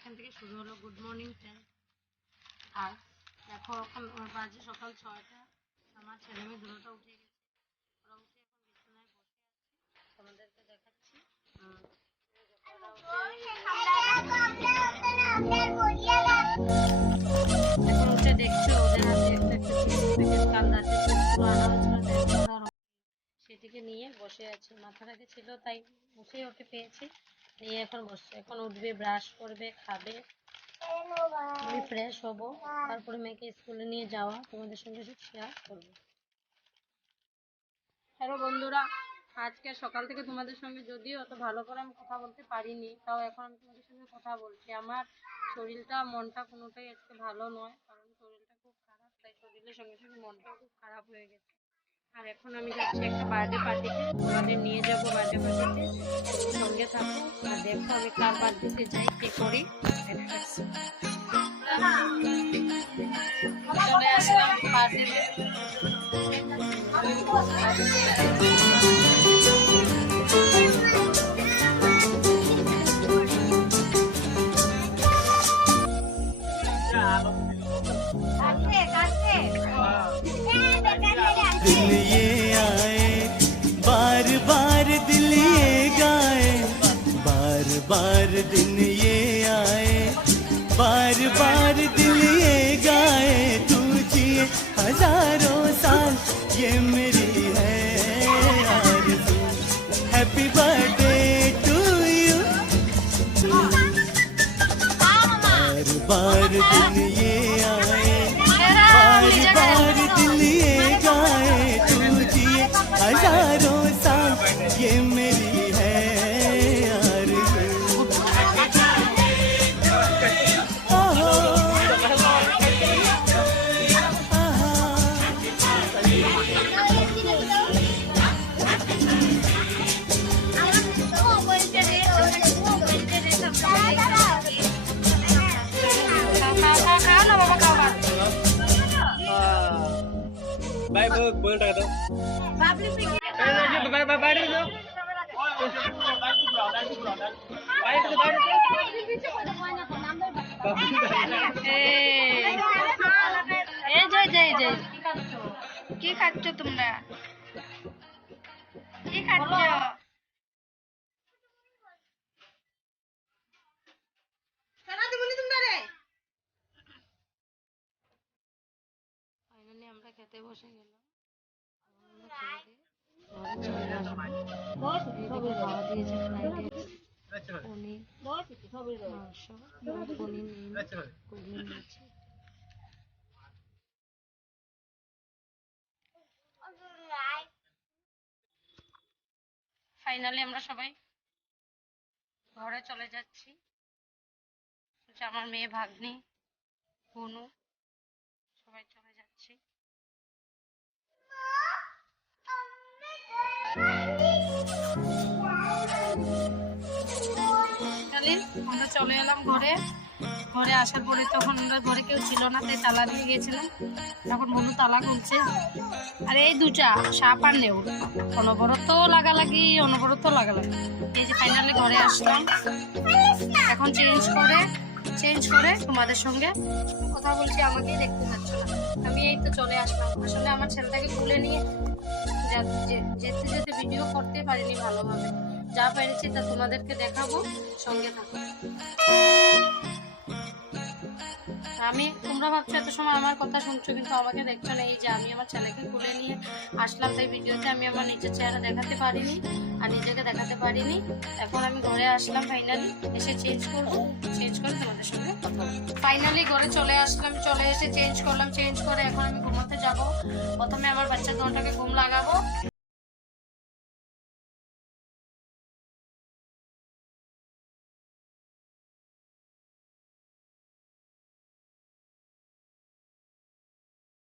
এখান থেকে শুরু হলো গুড মর্নিং ফ্রেন্ড। আর দেখো এখন বাজে সকাল 6টা। আমার ছেলে মেয়ে দুটোটা উঠে গেছে, ওরা উঠে এখন বিছানায় বসে আছে, তোমাদেরকে দেখাচ্ছি। এখন উঠে দেখছো ওদের হাতে একটা প্যাকেট কান্দাতে আনা হয়েছিল, সেটিকে নিয়ে বসে আছে। মাথার আগে ছিল তাই বসেই ওকে পেয়েছি, নিয়ে এখন বসছে। এখন উঠবে, ব্রাশ করবে, খাবে, আমি ফ্রেশ হব, তারপরে মেয়েকে স্কুলে নিয়ে যাওয়া, তোমাদের সঙ্গে সব শেয়ার করবো। হ্যালো বন্ধুরা, আজকে সকাল থেকে তোমাদের সঙ্গে যদিও অত ভালো করে আমি কথা বলতে পারিনি, তাও এখন আমি তোমাদের সঙ্গে কথা বলছি। আমার শরীরটা মনটা কোনোটাই আজকে ভালো নয়, কারণ শরীরটা খুব খারাপ, তাই শরীরের সঙ্গে সঙ্গে মনটাও খুব খারাপ হয়ে গেছে। আর এখন আমি যাচ্ছি একটা বার্থডে পার্টিতে, তোমাদের নিয়ে যাবো বার্থডে পার্টিতে, সঙ্গে থাকো আর দেখো আমি কার বার্থডেতে যাই, কি করি। চলে আসলাম বার্থডেতে। दिल ये आए बार बार दिल ये गाए, बार बार दिन ये आए, बार बार दिल ये गाए। तू जिए हजारों साल ये मेरी है आरज़ू। Happy birthday to you. बार बार दिन ये आए, बार बार दिल ये गाए। तू जिए हजारों साल ये मेरी है आरज़ू। ओहो, आहा। भाई बोल रहा था भाई बैठ जाओ কি খাচ্ছ তোমরা? কি খাচ্ছ? ফাইনালি আমরা খেতে বসে গেলাম। এইদিকে খাওয়া দিয়েছে ফ্রাইড রাইস, পনির, মাংস, পনির নিয়ে করিয়ে নিয়েছি। ফাইনালি আমরা সবাই ঘরে চলে যাচ্ছি। আমার মেয়ে, ভাগ্নি, বনু সবাই চলে যাচ্ছি। আমরা চলে এলাম ঘরে। ঘরে আসার পরে তখন আমরা ঘরে কেউ ছিল না, তাই তালা দিয়ে গিয়েছিলাম। এখন বনু তালা খুলছে, আর এই দুটা সাপ আর নেউল অনবরত লাগালাগি। এই যে ফাইনালি ঘরে আসলাম। এখন চেঞ্জ করে তোমাদের সঙ্গে কথা বলছি, আমাকেই দেখতে পাচ্ছ না। আমি এই তো চলে আসলাম। আসলে আমার ছেলেটাকে তুলে নিয়ে যেতে যেতে ভিডিও করতে পারিনি ভালোভাবে, যা পেরেছি তা তোমাদেরকে দেখাবো, সঙ্গে থাকো। তোমরা ভাবছো এত সময় আমার কথা শুনছো, কিন্তু আমাকে দেখছো না। এই যে আমি আমার ছেলেকে তুলে নিয়ে আসলাম, তাই ভিডিওতে আমি আমার নিজের চেহারা দেখাতে পারিনি আর নিজেকে দেখাতে পারিনি। এখন আমি ঘরে আসলাম, ফাইনালি এসে চেঞ্জ করে তোমাদের সঙ্গে কথা বলবো। ফাইনালি ঘরে চলে আসলাম, চলে এসে চেঞ্জ করে এখন আমি ঘুমাতে যাব। প্রথমে আমার বাচ্চা দুটাকে ঘুম লাগাবো,